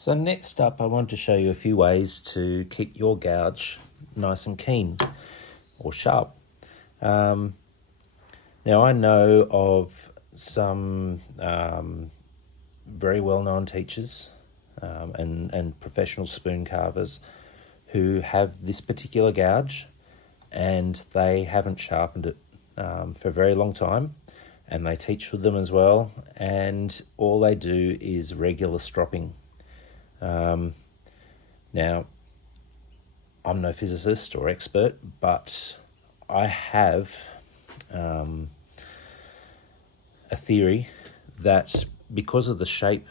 So next up, I want to show you a few ways to keep your gouge nice and keen or sharp. Now I know of some very well-known teachers and professional spoon carvers who have this particular gouge and they haven't sharpened it for a very long time, and they teach with them as well, and all they do is regular stropping. Now, I'm no physicist or expert, but I have a theory that because of the shape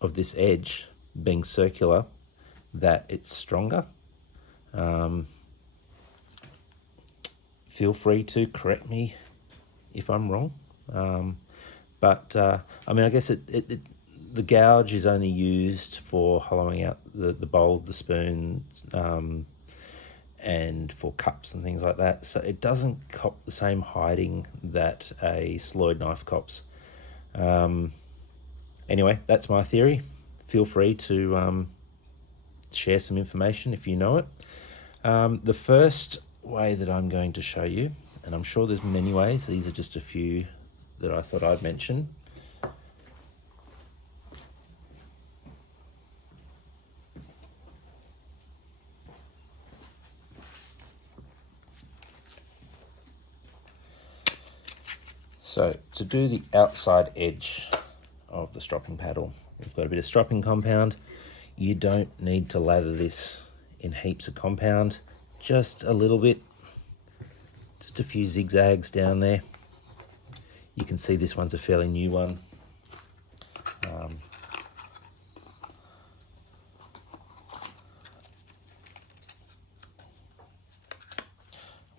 of this edge being circular, that it's stronger. Feel free to correct me if I'm wrong. But I mean, I guess the gouge is only used for hollowing out the bowl of the spoon and for cups and things like that. So it doesn't cop the same hiding that a Sloyd knife cops. Anyway, that's my theory. Feel free to share some information if you know it. The first way that I'm going to show you, and I'm sure there's many ways, these are just a few that I thought I'd mention. So to do the outside edge of the stropping paddle, we've got a bit of stropping compound. You don't need to lather this in heaps of compound, just a little bit, just a few zigzags down there. You can see this one's a fairly new one. I've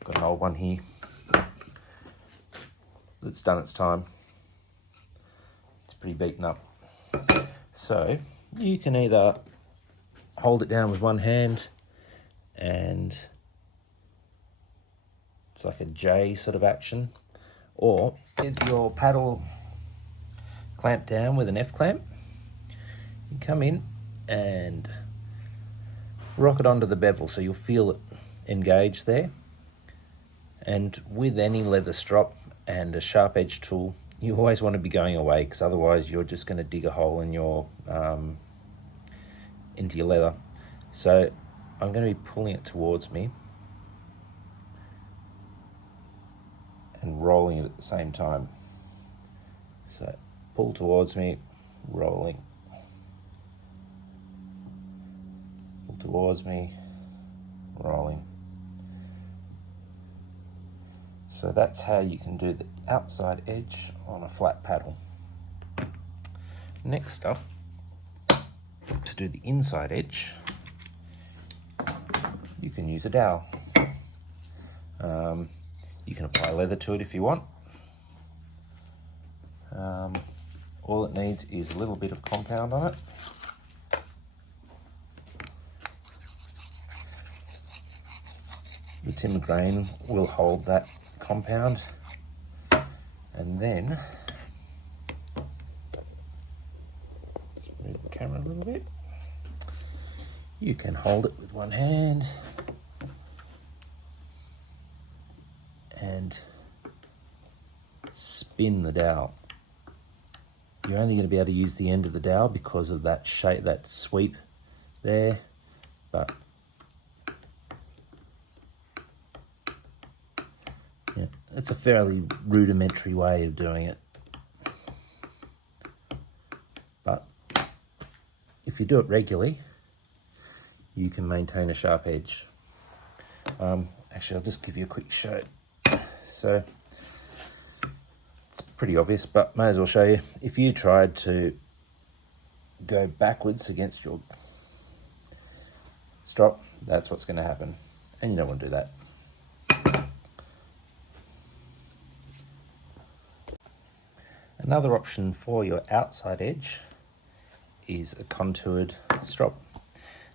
got an old one here that's done its time. It's pretty beaten up. So you can either hold it down with one hand and it's like a J sort of action, or with your paddle clamped down with an F clamp, you come in and rock it onto the bevel so you'll feel it engage there. And with any leather strop and a sharp edge tool, you always want to be going away, because otherwise you're just going to dig a hole in your into your leather. So I'm going to be pulling it towards me and rolling it at the same time. So pull towards me, rolling. Pull towards me, rolling. So that's how you can do the outside edge on a flat paddle. Next up, to do the inside edge, you can use a dowel. You can apply leather to it if you want. All it needs is a little bit of compound on it. The timber grain will hold that compound, and then just move the camera a little bit. You can hold it with one hand and spin the dowel. You're only going to be able to use the end of the dowel because of that shape, that sweep there, but yeah, it's a fairly rudimentary way of doing it. But if you do it regularly, you can maintain a sharp edge. Actually, I'll just give you a quick show. So it's pretty obvious, but may as well show you. If you tried to go backwards against your strop, that's what's going to happen, and you don't want to do that. Another option for your outside edge is a contoured strop.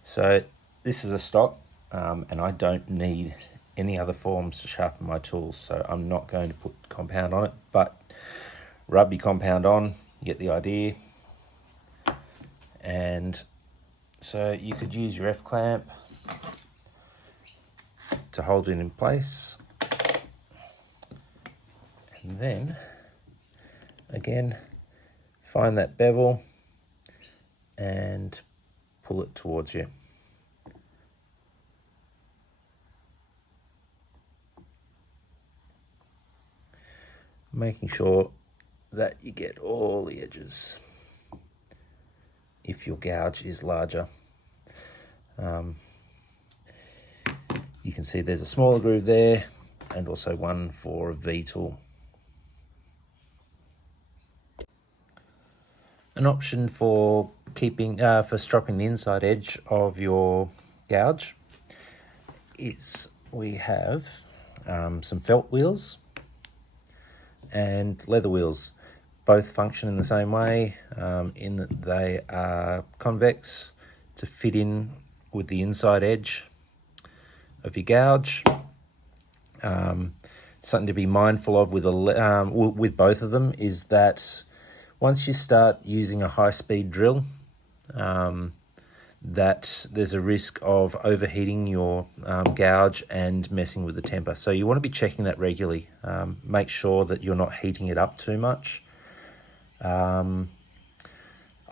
So this is a stock, and I don't need any other forms to sharpen my tools, so I'm not going to put compound on it, but rub your compound on, you get the idea. And so you could use your F-clamp to hold it in place. And then, again, find that bevel and pull it towards you. Making sure that you get all the edges if your gouge is larger. You can see there's a smaller groove there and also one for a V-tool. An option for for stropping the inside edge of your gouge is we have some felt wheels and leather wheels. Both function in the same way, in that they are convex to fit in with the inside edge of your gouge. Something to be mindful of with both of them is that once you start using a high-speed drill, that there's a risk of overheating your gouge and messing with the temper. So you want to be checking that regularly. Make sure that you're not heating it up too much. I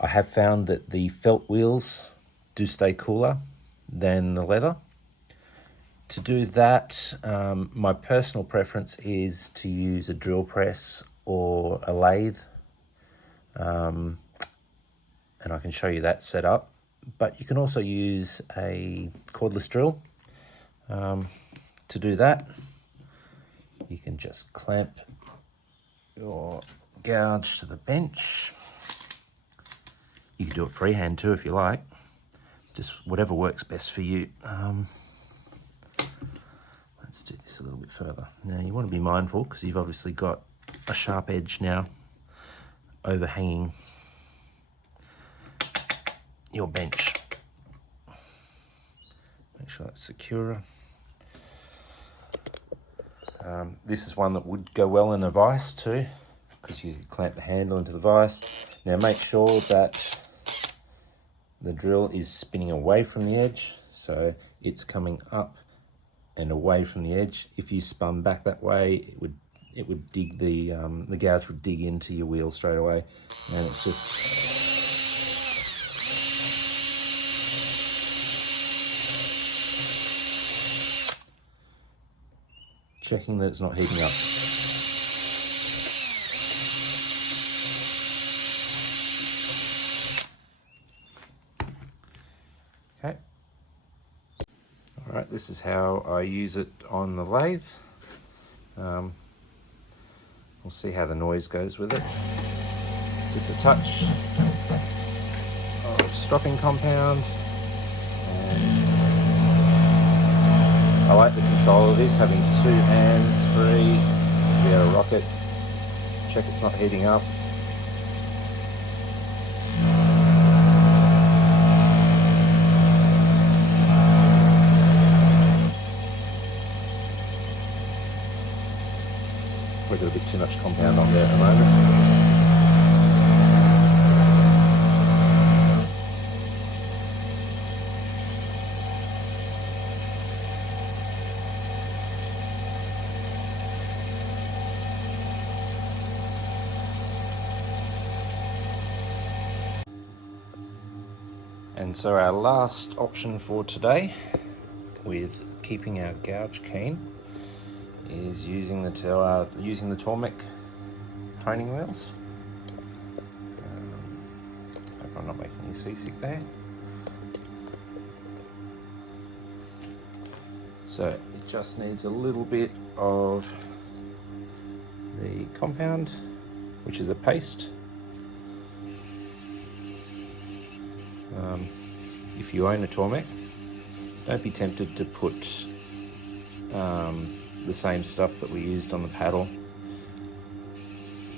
have found that the felt wheels do stay cooler than the leather. To do that, my personal preference is to use a drill press or a lathe. And I can show you that setup. But you can also use a cordless drill. To do that, you can just clamp your gouge to the bench. You can do it freehand too if you like, just whatever works best for you. Let's do this a little bit further. Now you want to be mindful because you've obviously got a sharp edge now overhanging your bench. Make sure that's secure. This is one that would go well in a vise too, because you clamp the handle into the vise. Now make sure that the drill is spinning away from the edge, so it's coming up and away from the edge. If you spun back that way, it would dig the gouge would dig into your wheel straight away, and it's just checking that it's not heating up. Okay. All right, this is how I use it on the lathe. We'll see how the noise goes with it. Just a touch of stropping compound, and I like the control of this, having two hands free to be able to rock it. Check it's not heating up. We've got a bit too much compound on there at the moment. And so our last option for today with keeping our gouge keen is using the Tormek honing wheels. Hope I'm not making you seasick there. So it just needs a little bit of the compound, which is a paste. If you own a Tormek, don't be tempted to put the same stuff that we used on the paddle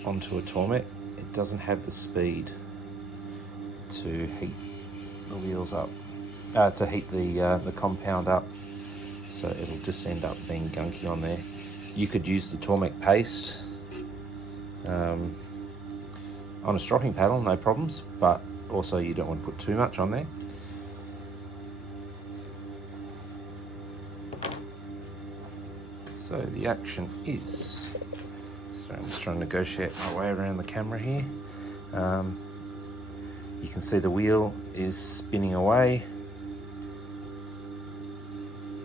onto a Tormek. It doesn't have the speed to heat the wheels up, to heat the compound up, so it'll just end up being gunky on there. You could use the Tormek paste on a stropping paddle, no problems, but also you don't want to put too much on there. So the action is, sorry, I'm just trying to negotiate my way around the camera here. You can see the wheel is spinning away,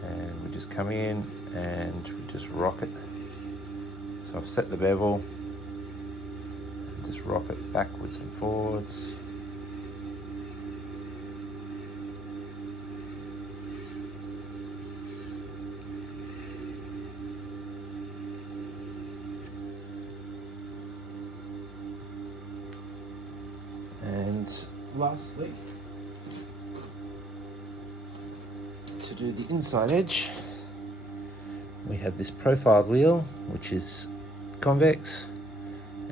and we just come in and we just rock it. So I've set the bevel and just rock it backwards and forwards. And lastly, to do the inside edge, we have this profiled wheel, which is convex,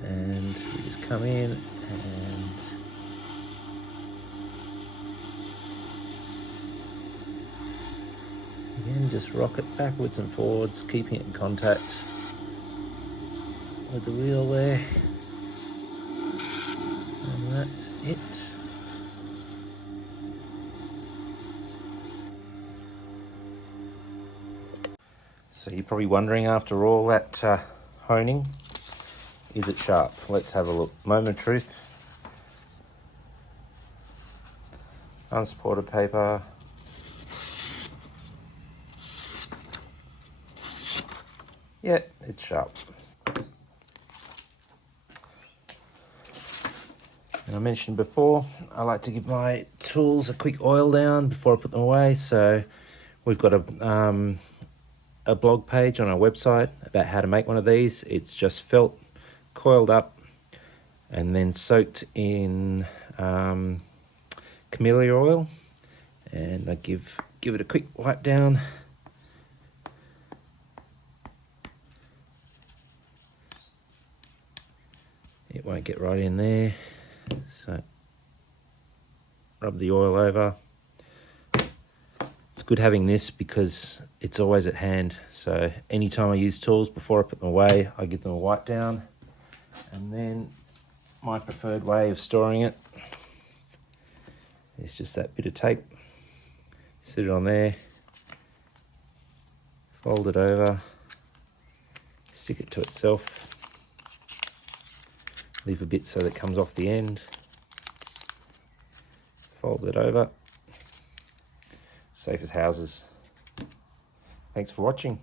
and we just come in and again just rock it backwards and forwards, keeping it in contact with the wheel there. And that's it. So you're probably wondering, after all that honing, is it sharp? Let's have a look. Moment of truth. Unsupported paper. Yeah, it's sharp. And I mentioned before, I like to give my tools a quick oil down before I put them away. So we've got a blog page on our website about how to make one of these. It's just felt coiled up and then soaked in camellia oil, and I give it a quick wipe down. It won't get right in there, so rub the oil over. It's good having this because it's always at hand. So anytime I use tools, before I put them away, I give them a wipe down. And then my preferred way of storing it is just that bit of tape. Sit it on there, fold it over, stick it to itself, leave a bit so that it comes off the end, fold it over. Safe as houses. Thanks for watching.